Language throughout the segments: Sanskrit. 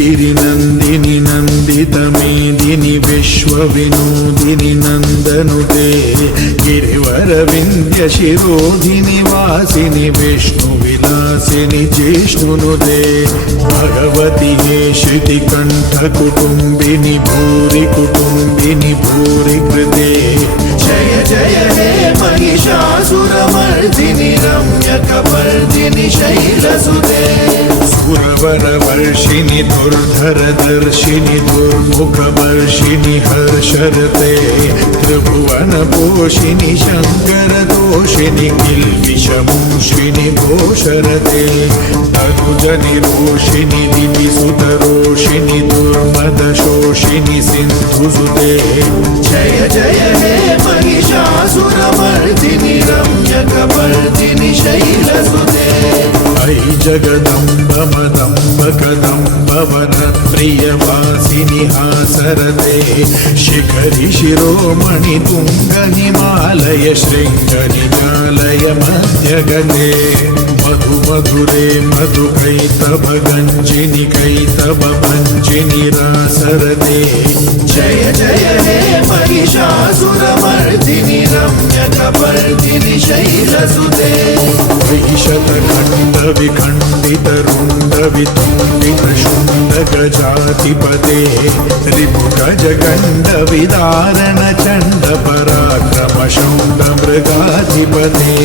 गिरिनन्दिनि नन्दितमेदिनि विश्वविनोदिनि नन्दनुते गिरिवरविन्द्यशिरोधिनि वासिनि विष्णुविलासिनि जिष्णुनुते भगवति हे श्रुतिकण्ठकुटुम्बिनि भूरि कुटुम्बिनि भूरि कृते जय जय हे महिषासुरमर्दिनि रम्यकपर्दिनि शैलसुते सुरवरवर्षिणि दुर्धरदर्शिनि दुर्मुखवर्षिणि हर्षरते त्रिभुवनपोषिणि शङ्करदोषिणि किल्बिषमूषिणि घोषरते तनुजनिरोषिणि दिविसुतरोषिणि दुर्मदशोषिणि सिन्धुसुते जय जय हे महिषासुरमर्दिनि रम्यकपर्दिनि शैलसुते अयि जगदम्ब मदम्ब कदम्ब वनप्रियवासिनि हासरते शिखरि शिरोमणि तुङ्ग हिमालय शृङ्ग निजालय मध्यगते मधु मधुरे मधु कैतव गञ्जिनि कैतव भञ्जिनि रासरते जय जय हे महिषासुरमर्दिनि रम्यकपर्दिनि शैलसुते शतखण्ड विखण्डित रुण्ड वितुण्डित शुण्ड गजाधिपते रिपुगज गण्ड विदारण चण्ड पराक्रम शौण्ड मृगाधिपते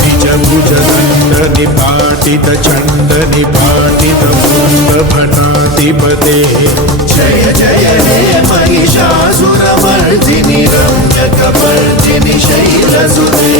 निज भुज दण्ड निपाटित चण्ड निपाटित मुण्ड भटाधिपते जय जय हे महिषासुरमर्दिनि रम्यकपर्दिनि शैलसुते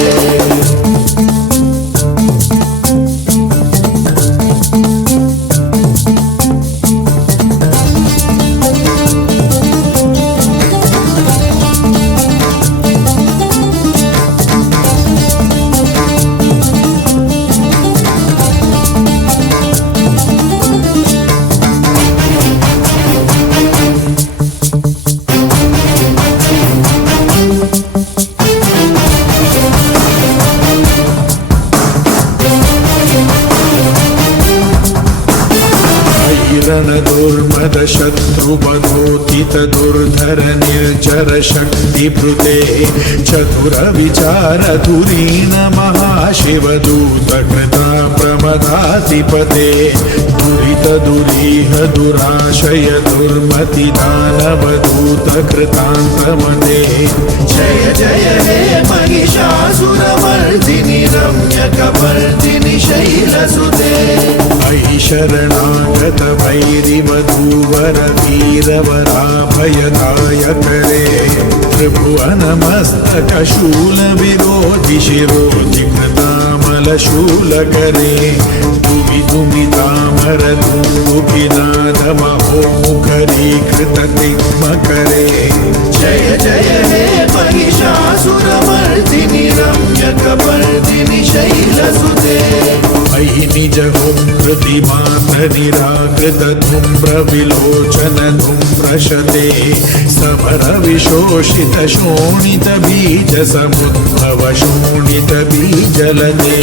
दुर्मद शत्रुबधोतित दुर्धर निर्जर शक्तिभृते चतुर विचार धुरीन महाशिव दूत कृता प्रमदाधिपते दुरित दुरीह दुराशय दुर्मति दानव दूत कृतान्तमते जय जय हे महिषासुरमर्दिनि रम्यकपर्दिनि शैलसुते अयि शरणागत वैरिवधूवर वीरवराभयदायकरे त्रिभुवनमस्तकशूल विरोधि शिरोधि कृतामलशूलकरे दुमि दुमि तामर दुन्दुभिनाद महोमुखरीकृत तिग्मकरे जय जय हे महिषासुरमर्दिनि रम्यकपर्दिनि शैलसुते अयि निज हुंकृति मात निराकृत धूम्र विलोचन धूम्रशते समर विशोषित शोणित बीज समुद्भव शोणित बीजलते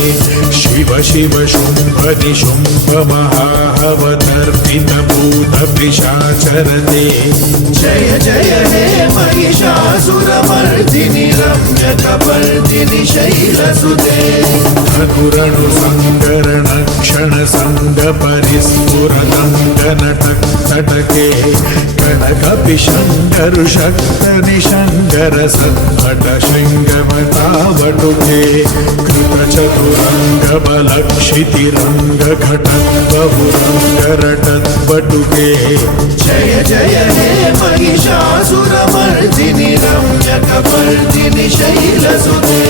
शिव शिव शुंभ निशुंभ महाहवदर्पित भूत पिशाचरते जय जय हे महिषासुरमर्दिनि रम्यकपर्दिनि शैलसुते धनुरणु संगरण क्षण संग परिस्फुरदंगन तटके कनक पिशंकर शक्त निशंकर सत्पट शृंगवतावटुके कृत चतुरंग बलक्षितिरंग घटक बहुरंग रटत बटुके जय जय हे महिषासुरमर्दिनि रम्यकपर्दिनि शैलसुते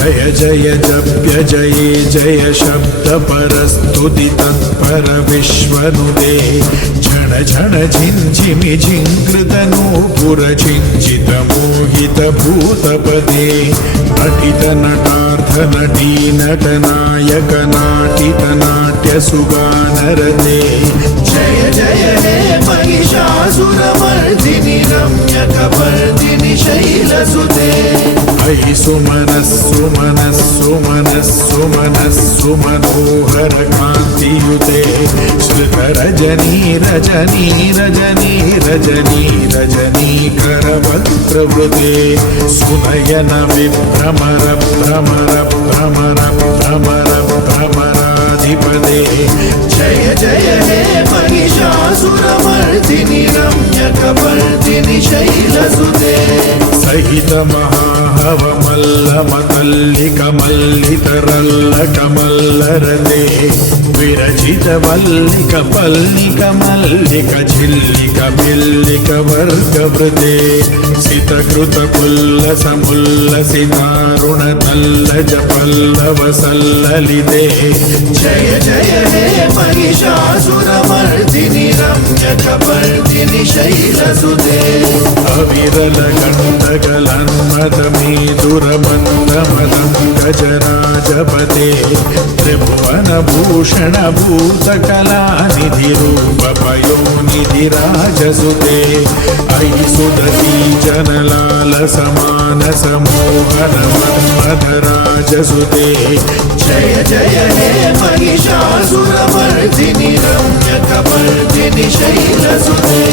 जय जय जप्य जये जय शब्द परस्तुति तत्पर विश्वनुदे झण झण झिञ्झिमि झिङ्कृतनूपुर झिञ्झित मोहित भूतपदे नटित नटार्थ नटी नटनायक नाटित नाट्य सुगानरते जय जय हे महिषासुरमर्दिनि रम्यकपर्दिनि शैलसुते अयि सुमनस्सुमनस्सुमनस्सुमनोहर कान्तियुते श्रुतरजनी रजनी रजनी रजनी रजनीकरवक्त्रवृते सुनयन विभ्रमर भ्रमर भ्रमर भ्रमर भ्रमराधिपते जय जय हे महिषासुरमर्दिनि रम्यकपर्दिनि शैलसुते सहित महाहव मल्लमतल्लिकमल्लितरल्लकमल्लरते विरचित वल्लिक पल्लिक मल्लिक झिल्लिक बिल्लिक वर्गवृते सितकृत पुल्लस मुल्लसितारुण तल्लज पल्लव सल्ललिते जय जय हे महिषासुरमर्दिनि रम्यकपर्दिनि शैलसुते अविरल गण्डकलन्मदमेदुरमन्दमदं गजराजपते त्रिभुवनभूषण भूतकलानिधिरूपपयोनिधिराजसुते अयि सुदती जनलाल समान समोहन मन्मथराजसुते जय जय हे महिषासुरमर्दिनि रम्यकपर्दिनि शैलसुते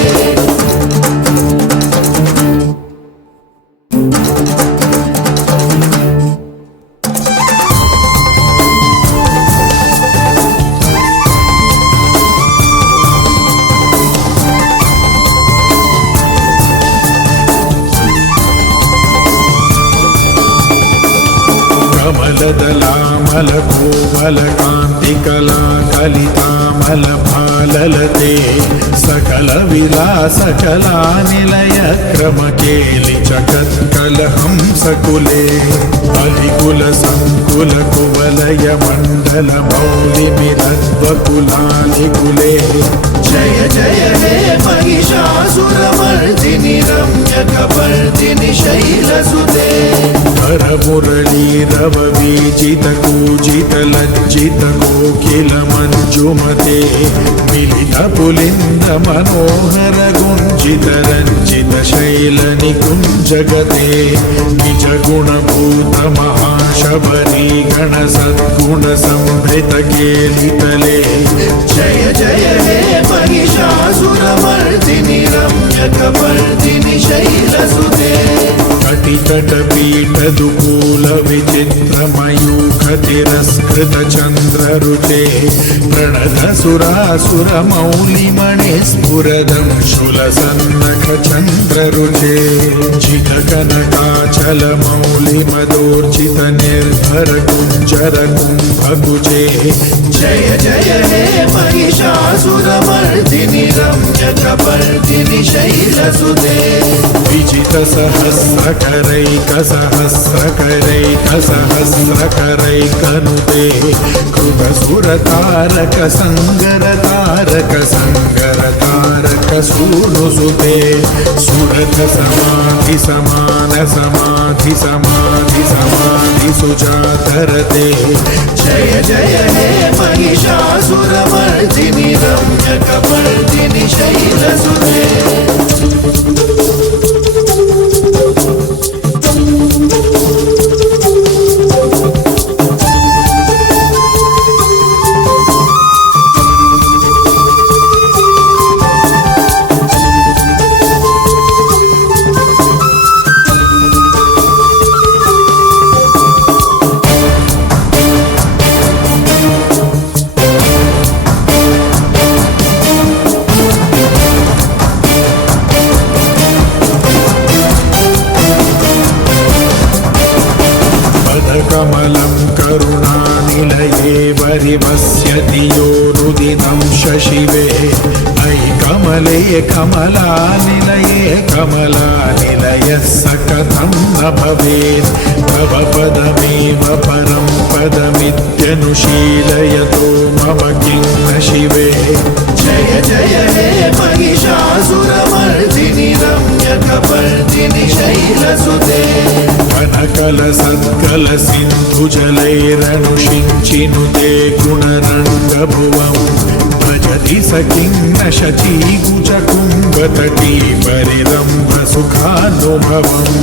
कमलदलामलकोमलकान्तिकला कलितामलभाललते सकलविलासकला निलयक्रमकेलि जगत्कलहंसकुले अलिकुलसङ्कुलकुवलयमण्डलमौलिमिरद्वकुलानिकुले जय जय हे महिषासुरमर्दिनि रम्यकपर्दिनि शैलसुते हरमुरलीरव वीजितकूजित लज्जित कोकिल मञ्जुमते मिलित पुलिन्द मनोहर गुञ्जित रञ्जित शैल निकुञ्जगते निज गुणभूत महाशबरी गण सद्गुण संभृत केलितले जय जय हे महिषासुरमर्दिनि रम्यकपर्दिनि शैलसुते कटितटपीठ दुकूल विचित्र मयूख तिरस्कृत चन्द्ररुचे प्रणत सुरासुर मौलिमणि स्फुरदं शूलसन्नख चन्द्ररुचे जित कनकाचल मौलि मदोर्जित निर्भर कुञ्जर कुम्भकुचे जय जय हे महिषासुरमर्दिनि रम्यकपर्दिनि शैलसुते विजित सहस्रकरैकसहस्रकरैकसहस्रकरैकनुते कृतसुरतारक संगरतारक संगरतारक सूनुसुते सुरथ समाधि समान समाधि समाधि समाधि सुजातरते जय जय हे महिषासुरमर्दिनि रम्यकपर्दिनि शैलसुते हृदये वरिवस्यति यो रुदिनं शशिवे अयि कमले कमलानिलये कमलानिलयः स कथं न भवेत् तव पदमेव परं पदमित्यनुशीलयतो मम किं न शिवे जय जय हे महिषासुरमर्दिनि रम्यकपर्दिनि शैलसुते कनकलसत्कलसिन्धुजलैरनुषिञ्चिनुते गुणरङ्गभुवम् भजति स किं न शचीकुचकुम्भतटी परिरम्भसुखानुभवम्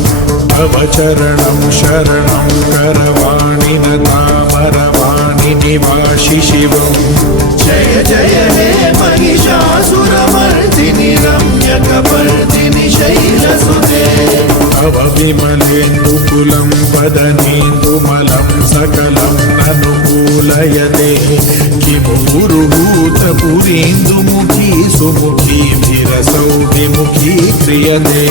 तव चरणं शरणं करवाणि न तामरवाणि निवासि शिवम् जय जय हे महिषासुरमर्दिनि रम्यकपर्दिनि शैलसुते तव विमलेन्दुकुलं वदनेन्दुमलं सकलं ननुकूलयते किमु गुरुभूतपुरीन्दुमुखी सुमुखी विरसौ विमुखी क्रियते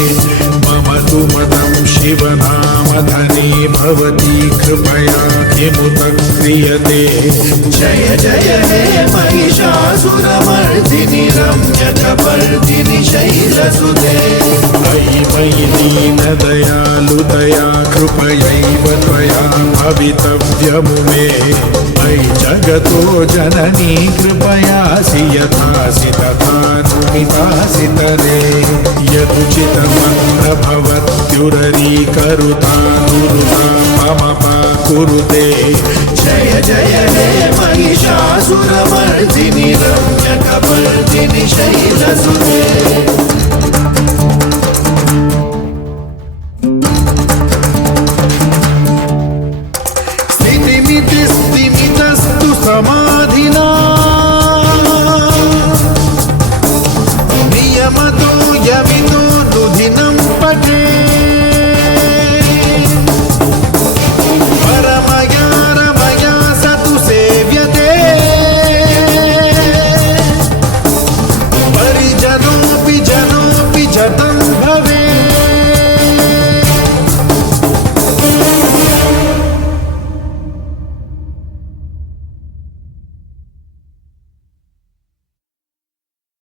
मम तु मतं शिवनामधने भवती कृपया किमुत क्रियते जय जय हे महिषासुरमर्दिनि रम्यकपर्दिनि शैलसुते अयि मयि दीनदयालुतया कृपयैव त्वया भवितव्यमुमे अयि जगतो जननी कृपयासि यथासि तथानुमितासि तरे यदुचितमत्र भवत्युररीकरुता गुरुता मम कुरुते जय जय हे महिषासुरमर्दिनि रम्यकपर्दिनि शैलसुते